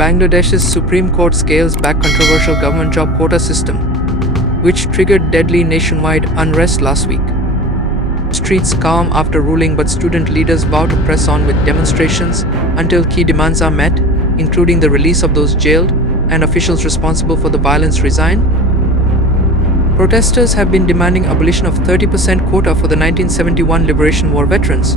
Bangladesh's Supreme Court scales back controversial government job quota system, which triggered deadly nationwide unrest last week. Streets calm after ruling, but student leaders vow to press on with demonstrations until key demands are met, including the release of those jailed and officials responsible for the violence resign. Protesters have been demanding abolition of 30% quota for the 1971 Liberation War veterans.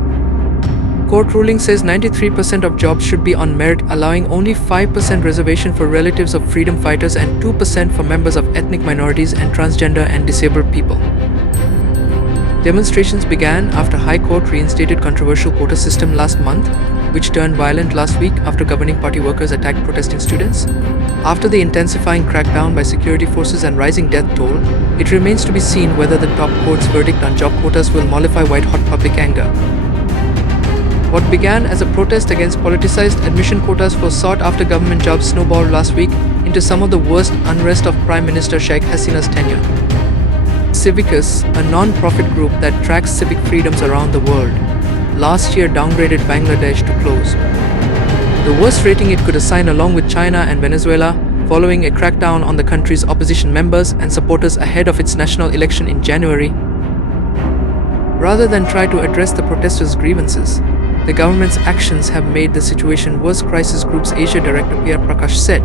Court ruling says 93% of jobs should be on merit, allowing only 5% reservation for relatives of freedom fighters and 2% for members of ethnic minorities and transgender and disabled people. Demonstrations began after High Court reinstated controversial quota system last month, which turned violent last week after governing party workers attacked protesting students. After the intensifying crackdown by security forces and rising death toll, it remains to be seen whether the top court's verdict on job quotas will mollify white-hot public anger. What began as a protest against politicized admission quotas for sought-after government jobs snowballed last week into some of the worst unrest of Prime Minister Sheikh Hasina's tenure. Civicus, a non-profit group that tracks civic freedoms around the world, last year downgraded Bangladesh to close, the worst rating it could assign, along with China and Venezuela, following a crackdown on the country's opposition members and supporters ahead of its national election in January. Rather than try to address the protesters' grievances, the government's actions have made the situation worse, Crisis Group's Asia Director Pierre Prakash said.